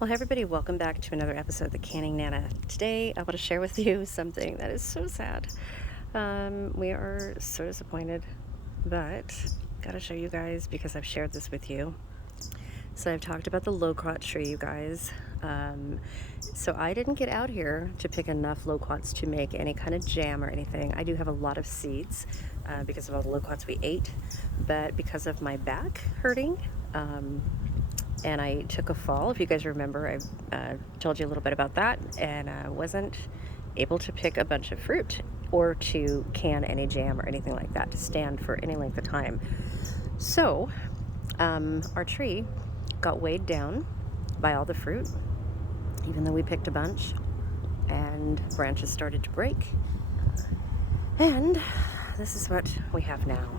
Well, hey everybody, welcome back to another episode of the Canning Nana. Today, I want to share with you something that is so sad. We are so disappointed, but gotta show you guys because I've shared this with you. So I've talked about the loquat tree, you guys. So I didn't get out here to pick enough loquats to make any kind of jam or anything. I do have a lot of seeds because of all the loquats we ate, but because of my back hurting, and I took a fall. If you guys remember, I told you a little bit about that, and I wasn't able to pick a bunch of fruit or to can any jam or anything like that to stand for any length of time. So our tree got weighed down by all the fruit, even though we picked a bunch, and branches started to break. And this is what we have now.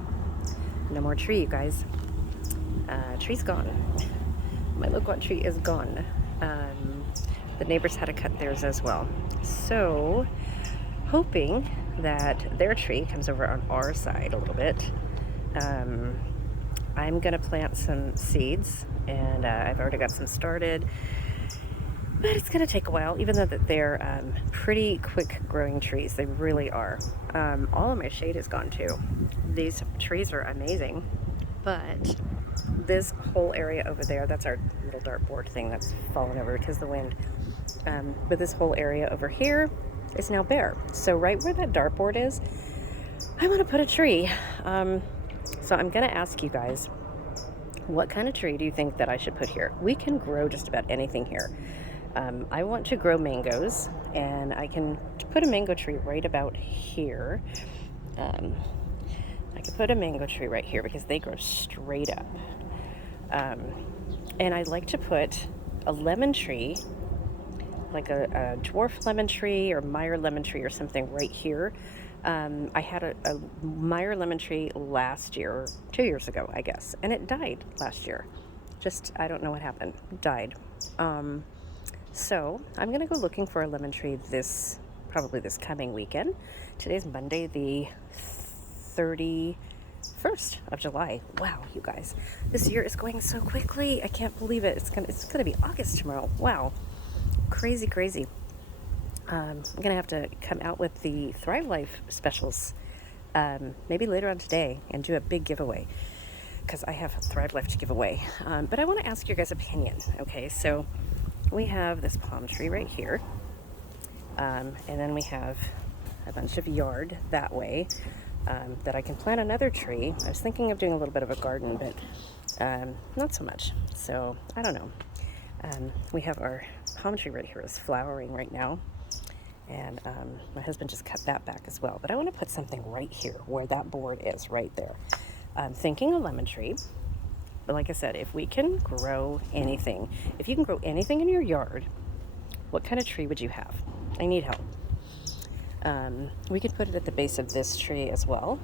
No more tree, you guys. Tree's gone. My loquat tree is gone. The neighbors had to cut theirs as well. So, hoping that their tree comes over on our side a little bit, I'm going to plant some seeds, and I've already got some started. But it's going to take a while, even though that they're pretty quick growing trees. They really are. All of my shade is gone too. These trees are amazing, but this whole area over there, that's our little dartboard thing that's fallen over because of the wind. But this whole area over here is now bare. So right where that dartboard is, I want to put a tree. So I'm going to ask you guys, what kind of tree do you think that I should put here? We can grow just about anything here. I want to grow mangoes, and I can put a mango tree right about here. I could put a mango tree right here because they grow straight up. And I'd like to put a lemon tree, like a dwarf lemon tree or Meyer lemon tree or something right here. I had a Meyer lemon tree last year, or 2 years ago, I guess, and it died last year. I don't know what happened. It died. So I'm going to go looking for a lemon tree probably this coming weekend. Today's Monday, the 31st of July. Wow, you guys, this year is going so quickly. I can't believe it. It's gonna be August tomorrow. Wow, crazy. I'm gonna have to come out with the Thrive Life specials maybe later on today and do a big giveaway because I have Thrive Life to give away. But I want to ask your guys' opinion. Okay, so we have this palm tree right here, and then we have a bunch of yard that way. That I can plant another tree. I was thinking of doing a little bit of a garden, but not so much. So I don't know. We have our palm tree right here is flowering right now, and my husband just cut that back as well. But I want to put something right here where that board is, right there. I'm thinking a lemon tree. But like I said, if we can grow anything, if you can grow anything in your yard, what kind of tree would you have? I need help. We could put it at the base of this tree as well,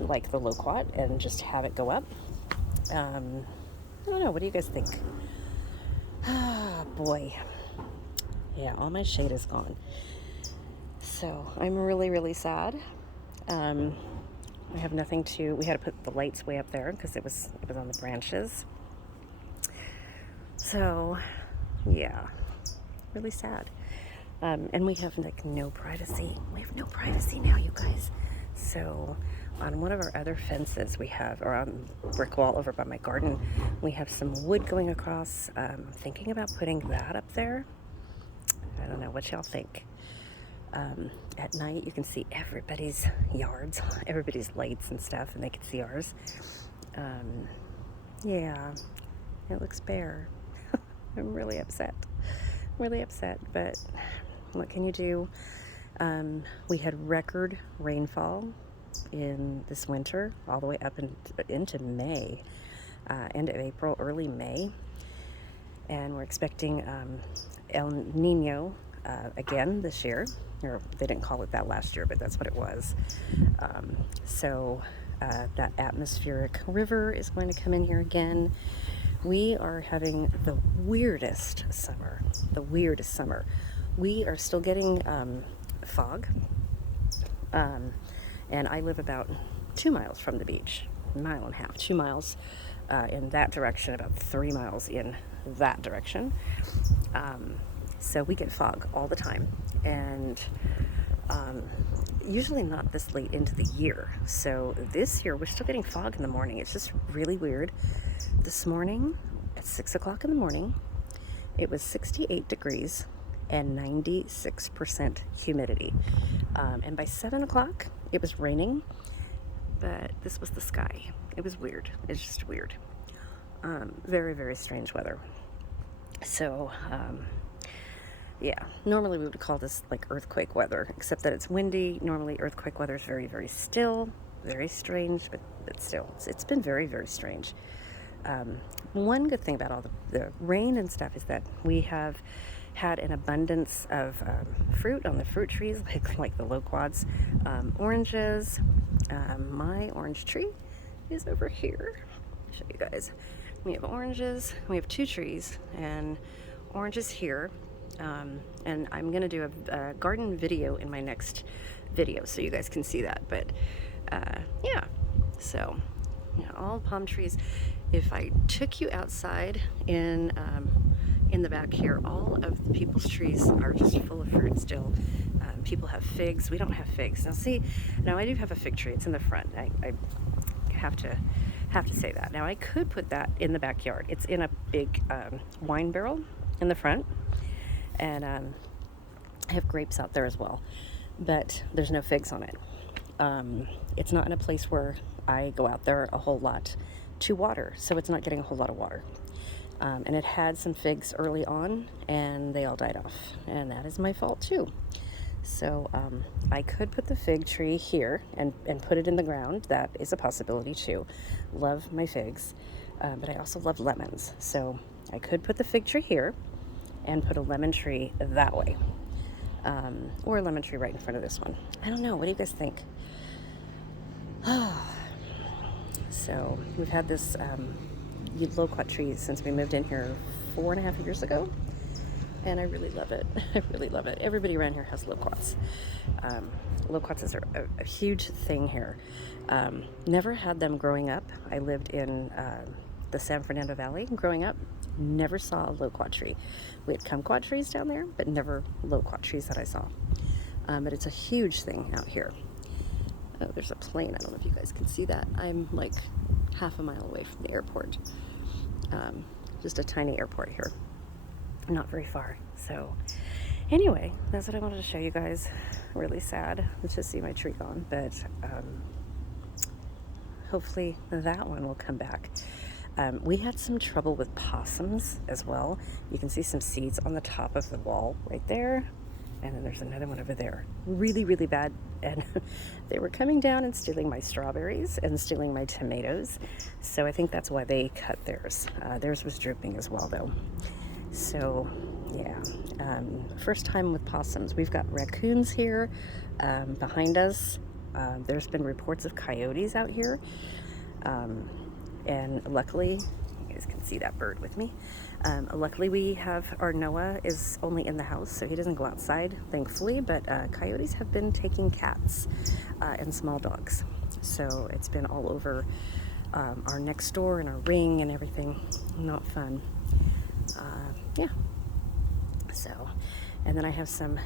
like the loquat, and just have it go up. I don't know. What do you guys think? Ah, boy. Yeah, all my shade is gone. So I'm really sad. I have nothing we had to put the lights way up there because it was on the branches. So, yeah, really sad. And we have like no privacy. We have no privacy now, you guys. So on one of our other fences or on the brick wall over by my garden, we have some wood going across. Thinking about putting that up there. I don't know, what y'all think? At night you can see everybody's yards, everybody's lights and stuff, and they can see ours. Yeah, it looks bare. I'm really upset, but what can you do? We had record rainfall in this winter, all the way up into May, end of April, early May, and we're expecting El Nino again this year. Or they didn't call it that last year, but that's what it was. So that atmospheric river is going to come in here again. We are having the weirdest summer. We are still getting fog, and I live about 2 miles from the beach, 1.5 miles, 2 miles in that direction, about 3 miles in that direction. So we get fog all the time, and usually not this late into the year. So this year we're still getting fog in the morning. It's just really weird. This morning at 6 o'clock in the morning, it was 68 degrees and 96% humidity. And by 7 o'clock, it was raining, but this was the sky. It was weird. It's just weird. Very, very strange weather. So, yeah, normally we would call this like earthquake weather, except that it's windy. Normally earthquake weather is very, very still, very strange, but still, it's been very, very strange. One good thing about all the rain and stuff is that we have had an abundance of fruit on the fruit trees, like the loquats, oranges. My orange tree is over here. I'll show you guys. We have oranges. We have 2 trees, and oranges here. And I'm going to do a garden video in my next video so you guys can see that. But yeah, so all palm trees. If I took you outside in the back here, all of the people's trees are just full of fruit still. People have figs. We don't have figs. Now I do have a fig tree. It's in the front. I have to say that. Now I could put that in the backyard. It's in a big wine barrel in the front, and I have grapes out there as well, but there's no figs on it. It's not in a place where I go out there a whole lot to water, so it's not getting a whole lot of water. And it had some figs early on, and they all died off, and that is my fault too. So I could put the fig tree here and put it in the ground. That is a possibility too. Love my figs, but I also love lemons. So I could put the fig tree here and put a lemon tree that way, or a lemon tree right in front of this one. I don't know. What do you guys think? So we've had this loquat tree since we moved in here 4.5 years ago, and I really love it. I really love it. Everybody around here has loquats. Loquats is a huge thing here. Never had them growing up. I lived in the San Fernando Valley growing up. Never saw a loquat tree. We had kumquat trees down there, but never loquat trees that I saw. But it's a huge thing out here. Oh, there's a plane. I don't know if you guys can see that. I'm like half a mile away from the airport. Just a tiny airport here. Not very far. So anyway, that's what I wanted to show you guys. Really sad to see my tree gone, but hopefully that one will come back. We had some trouble with possums as well. You can see some seeds on the top of the wall right there. And then there's another one over there. Really, really bad. And they were coming down and stealing my strawberries and stealing my tomatoes. So I think that's why they cut theirs. Theirs was drooping as well, though. So, yeah. First time with possums. We've got raccoons here behind us. There's been reports of coyotes out here. And luckily, you guys can see that bird with me. Luckily we have our Noah is only in the house, so he doesn't go outside, thankfully, but coyotes have been taking cats and small dogs. So it's been all over our next door and our ring and everything. Not fun. Yeah. So, and then I have some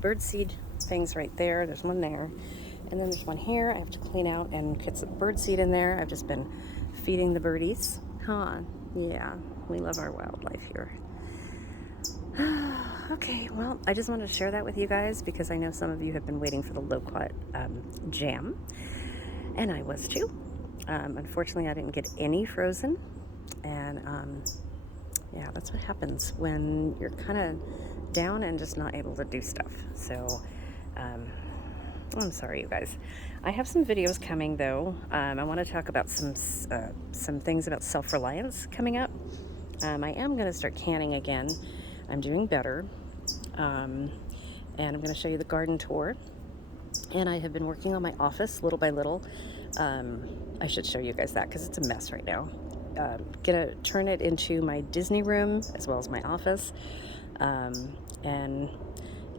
bird seed things right there. There's one there. And then there's one here I have to clean out and get some bird seed in there. I've just been feeding the birdies. Yeah, we love our wildlife here. Okay, well, I just wanted to share that with you guys because I know some of you have been waiting for the loquat jam, and I was too. Unfortunately, I didn't get any frozen, and yeah, that's what happens when you're kind of down and just not able to do stuff. So, I'm sorry, you guys. I have some videos coming, though. I want to talk about some things about self-reliance coming up. I am going to start canning again. I'm doing better. And I'm going to show you the garden tour. And I have been working on my office little by little. I should show you guys that because it's a mess right now. Gonna turn it into my Disney room as well as my office. And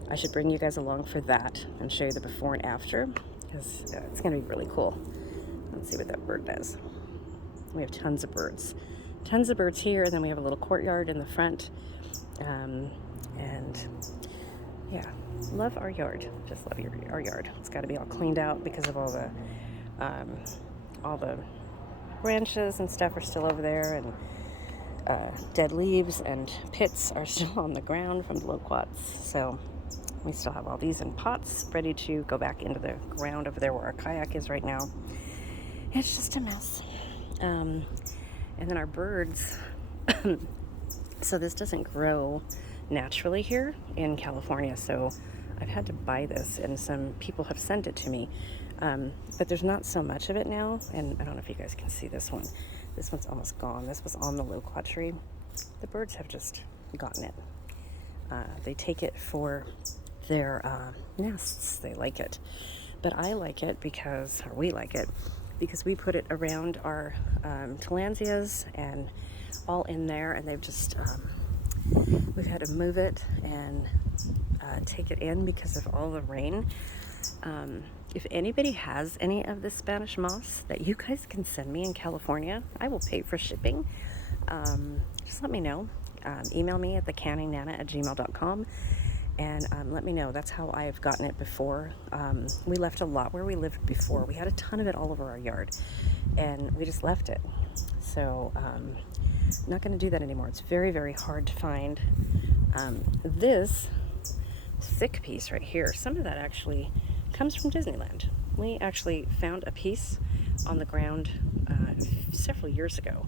I should bring you guys along for that and show you the before and after because it's going to be really cool. Let's see what that bird does. We have tons of birds. tons of birds here, and then we have a little courtyard in the front. And yeah, love our yard. Just love our yard. It's got to be all cleaned out because of all the branches and stuff are still over there, and dead leaves and pits are still on the ground from the loquats. So we still have all these in pots ready to go back into the ground over there where our kayak is right now. It's just a mess. And then our birds. So this doesn't grow naturally here in California, so I've had to buy this, and some people have sent it to me. But there's not so much of it now, and I don't know if you guys can see this one. This one's almost gone. This was on the loquat tree. The birds have just gotten it. They take it for their nests. They like it. But I like it because, or we like it, because we put it around our tillandsias and all in there, and they've just, we've had to move it and take it in because of all the rain. If anybody has any of this Spanish moss that you guys can send me in California, I will pay for shipping. Just let me know. Email me at thecanningnana@gmail.com and let me know. That's how I've gotten it before. We left a lot where we lived before. We had a ton of it all over our yard, and we just left it. So I'm not going to do that anymore. It's very, very hard to find. This thick piece right here, some of that actually comes from Disneyland. We actually found a piece on the ground several years ago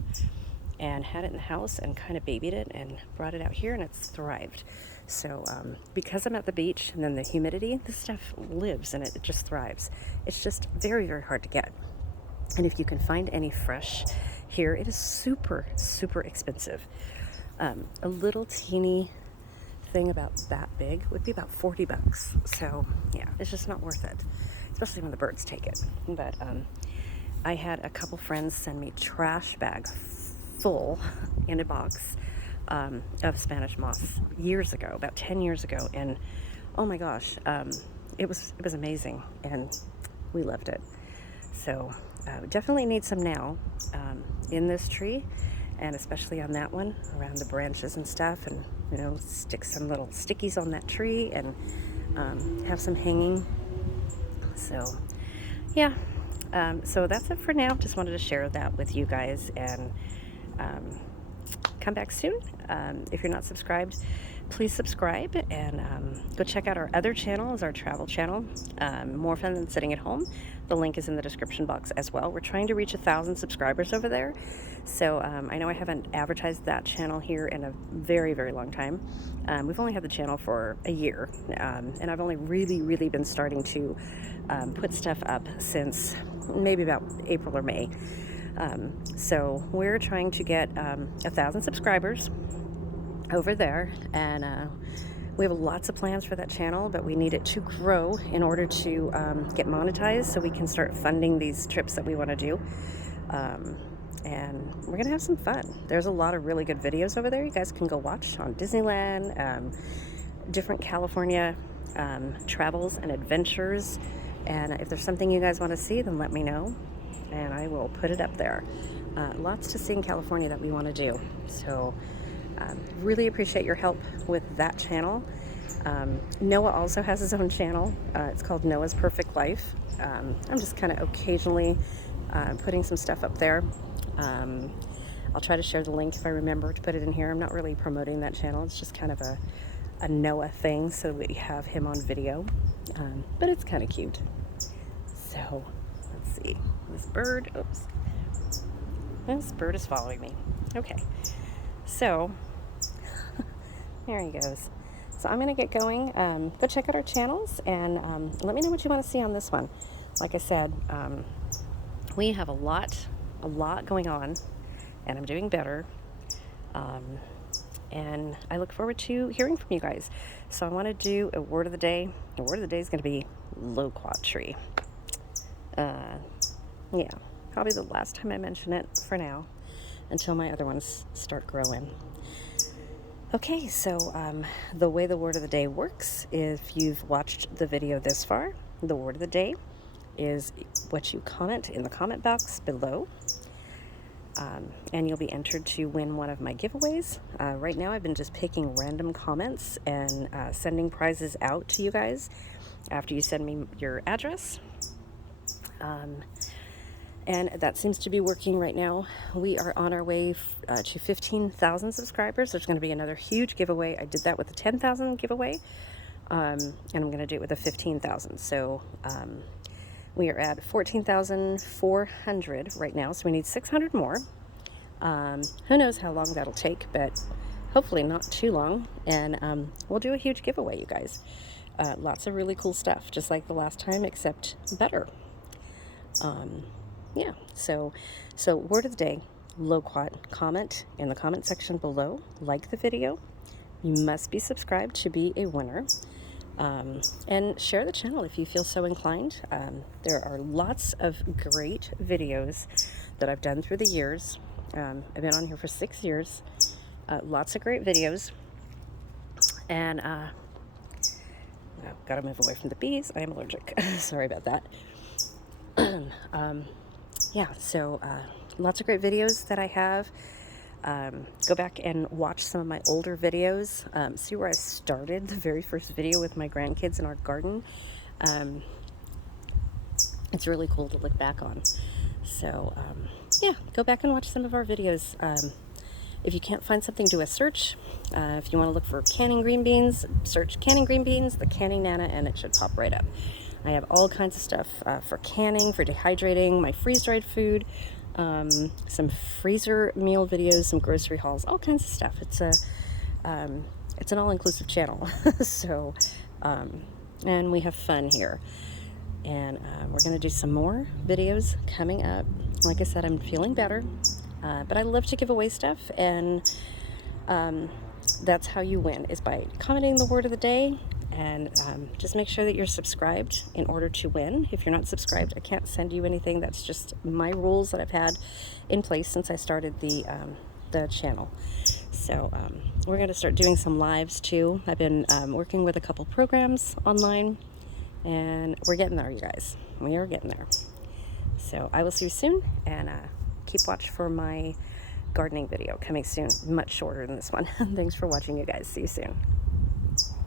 and had it in the house and kind of babied it and brought it out here, and it's thrived. So because I'm at the beach and then the humidity, this stuff lives and it just thrives. It's just very, very hard to get. And if you can find any fresh here, it is super, super expensive. A little teeny thing about that big would be about $40. So yeah, it's just not worth it, especially when the birds take it. But I had a couple friends send me trash bag full in a box of Spanish moss years ago, about 10 years ago, and oh my gosh, it was amazing, and we loved it. So we definitely need some now in this tree, and especially on that one around the branches and stuff, and you know, stick some little stickies on that tree and have some hanging. So yeah, so that's it for now. Just wanted to share that with you guys, and come back soon. If you're not subscribed, please subscribe, and go check out our other channel, is our travel channel, More Fun Than Sitting at Home. The link is in the description box as well. We're trying to reach 1,000 subscribers over there. So I know I haven't advertised that channel here in a very, very long time. We've only had the channel for a year, and I've only really been starting to put stuff up since maybe about April or May. So we're trying to get 1,000 subscribers over there, and we have lots of plans for that channel, but we need it to grow in order to get monetized so we can start funding these trips that we want to do. And we're gonna have some fun. There's a lot of really good videos over there you guys can go watch on Disneyland, different California travels and adventures. And if there's something you guys want to see, then let me know and I will put it up there. Lots to see in California that we want to do. So really appreciate your help with that channel. Noah also has his own channel. It's called Noah's Perfect Life. I'm just kind of occasionally putting some stuff up there. I'll try to share the link if I remember to put it in here. I'm not really promoting that channel. It's just kind of a Noah thing, so we have him on video. But it's kind of cute. So let's see. This bird is following me. Okay. So there he goes. So I'm going to get going. Go check out our channels and let me know what you want to see on this one. Like I said, we have a lot going on, and I'm doing better. And I look forward to hearing from you guys. So I want to do a word of the day. The word of the day is going to be loquat tree. Yeah, probably the last time I mention it for now, until my other ones start growing. Okay, so the way the word of the day works, if you've watched the video this far, the word of the day is what you comment in the comment box below. and you'll be entered to win one of my giveaways. Right now I've been just picking random comments and sending prizes out to you guys after you send me your address. And that seems to be working right now. We are on our way to 15,000 subscribers. There's going to be another huge giveaway. I did that with the 10,000 giveaway, and I'm going to do it with the 15,000. So we are at 14,400 right now, so we need 600 more. Who knows how long that'll take, but hopefully not too long. And we'll do a huge giveaway, you guys. Lots of really cool stuff, just like the last time, except better. Yeah, so word of the day, loquat. Comment in the comment section below, like the video. You must be subscribed to be a winner. And share the channel if you feel so inclined. There are lots of great videos that I've done through the years. I've been on here for 6 years. Lots of great videos. And I've got to move away from the bees. I am allergic. Sorry about that. Yeah, so lots of great videos that I have. Go back and watch some of my older videos. See where I started, the very first video with my grandkids in our garden. It's really cool to look back on. So, yeah, go back and watch some of our videos. If you can't find something, do a search. If you want to look for canning green beans, search canning green beans, the Canning Nana, and it should pop right up. I have all kinds of stuff for canning, for dehydrating, my freeze-dried food, some freezer meal videos, some grocery hauls, all kinds of stuff. It's an all-inclusive channel. So, and we have fun here. And we're going to do some more videos coming up. Like I said, I'm feeling better, but I love to give away stuff, and that's how you win, is by commenting the word of the day. And just make sure that you're subscribed in order to win. If you're not subscribed, I can't send you anything. That's just my rules that I've had in place since I started the channel. So we're going to start doing some lives too. I've been working with a couple programs online, and we're getting there, you guys. We are getting there. So I will see you soon, and keep watch for my gardening video coming soon. Much shorter than this one. Thanks for watching, you guys. See you soon.